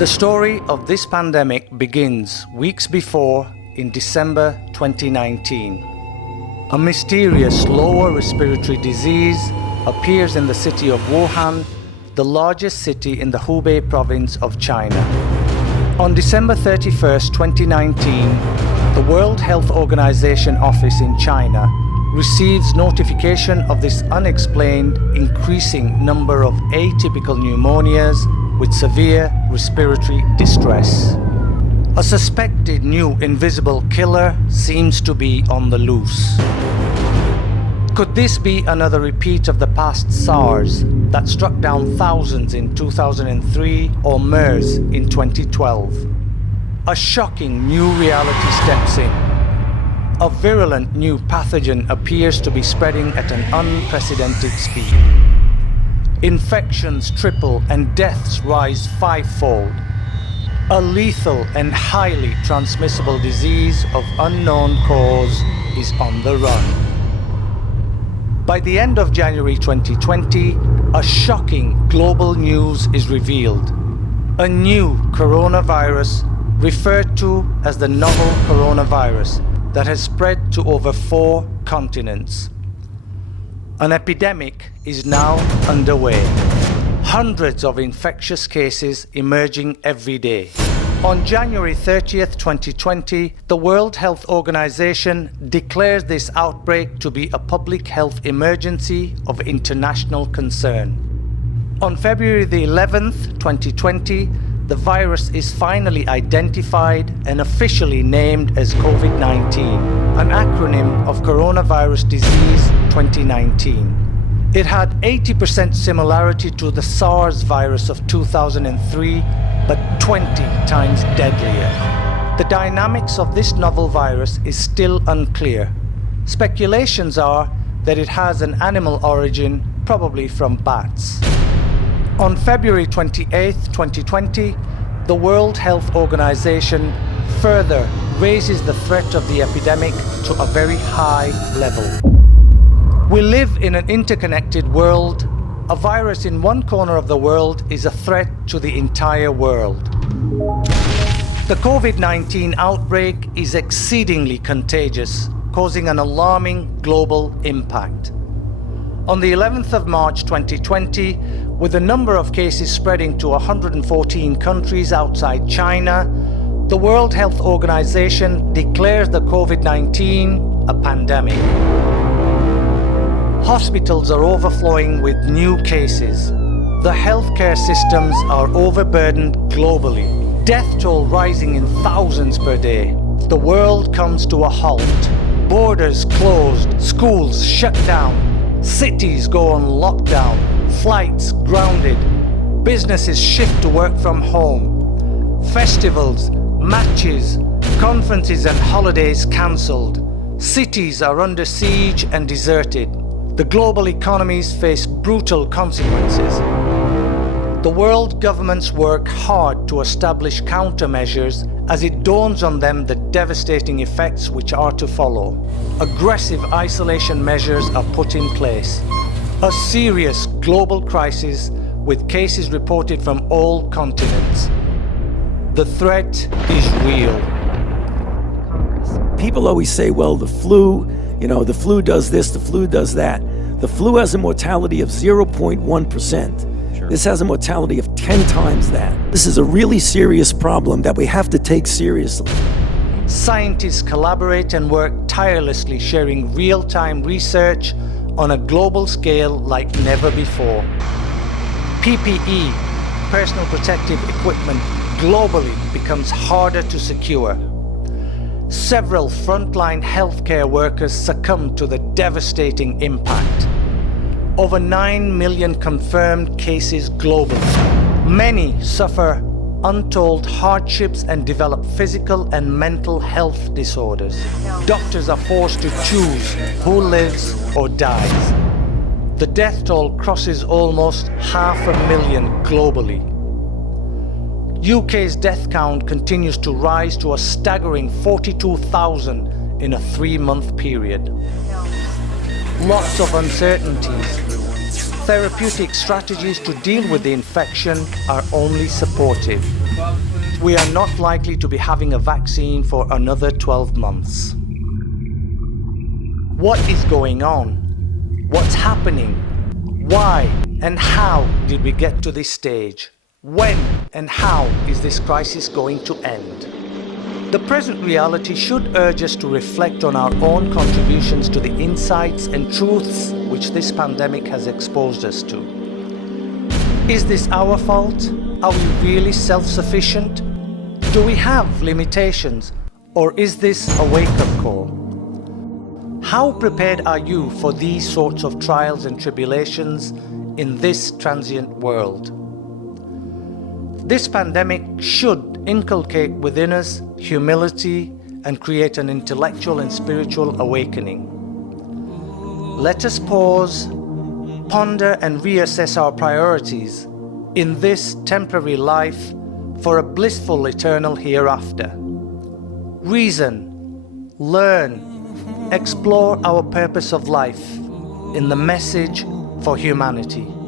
The story of this pandemic begins weeks before in December 2019. A mysterious lower respiratory disease appears in the city of Wuhan, the largest city in the Hubei province of China. On December 31st, 2019, the World Health Organization office in China receives notification of this unexplained increasing number of atypical pneumonias with severe respiratory distress. A suspected new invisible killer seems to be on the loose. Could this be another repeat of the past SARS that struck down thousands in 2003 or MERS in 2012? A shocking new reality steps in. A virulent new pathogen appears to be spreading at an unprecedented speed. Infections triple and deaths rise fivefold. A lethal and highly transmissible disease of unknown cause is on the run. By the end of January 2020, a shocking global news is revealed. A new coronavirus, referred to as the novel coronavirus, that has spread to over 4 continents. An epidemic is now underway. Hundreds of infectious cases emerging every day. On January 30th, 2020, the World Health Organization declares this outbreak to be a public health emergency of international concern. On February the 11th, 2020, the virus is finally identified and officially named as COVID-19, an acronym of Coronavirus Disease 2019. It had 80% similarity to the SARS virus of 2003, but 20 times deadlier. The dynamics of this novel virus is still unclear. Speculations are that it has an animal origin, probably from bats. On February 28, 2020, the World Health Organization further raises the threat of the epidemic to a very high level. We live in an interconnected world. A virus in one corner of the world is a threat to the entire world. The COVID-19 outbreak is exceedingly contagious, causing an alarming global impact. On the 11th of March 2020, with the number of cases spreading to 114 countries outside China, the World Health Organization declares the COVID-19 a pandemic. Hospitals are overflowing with new cases. The healthcare systems are overburdened globally. Death toll rising in thousands per day. The world comes to a halt. Borders closed, schools shut down. Cities go on lockdown, flights grounded, businesses shift to work from home, festivals, matches, conferences and holidays cancelled, cities are under siege and deserted. The global economies face brutal consequences. The world governments work hard to establish countermeasures as it dawns on them the devastating effects which are to follow. Aggressive isolation measures are put in place. A serious global crisis with cases reported from all continents. The threat is real. People always say, well, the flu does this, the flu does that. The flu has a mortality of 0.1%. This has a mortality of 10 times that. This is a really serious problem that we have to take seriously. Scientists collaborate and work tirelessly, sharing real-time research on a global scale like never before. PPE, personal protective equipment, globally becomes harder to secure. Several frontline healthcare workers succumb to the devastating impact. Over 9 million confirmed cases globally. Many suffer untold hardships and develop physical and mental health disorders. Doctors are forced to choose who lives or dies. The death toll crosses almost 500,000 globally. UK's death count continues to rise to a staggering 42,000 in a 3-month period. Lots of uncertainties. Therapeutic strategies to deal with the infection are only supportive. We are not likely to be having a vaccine for another 12 months. What is going on? What's happening? Why and how did we get to this stage? When and how is this crisis going to end? The present reality should urge us to reflect on our own contributions to the insights and truths which this pandemic has exposed us to. Is this our fault? Are we really self-sufficient? Do we have limitations? Or is this a wake-up call? How prepared are you for these sorts of trials and tribulations in this transient world? This pandemic should inculcate within us humility and create an intellectual and spiritual awakening. Let us pause, ponder and reassess our priorities in this temporary life for a blissful eternal hereafter. Reason, learn, explore our purpose of life in the message for humanity.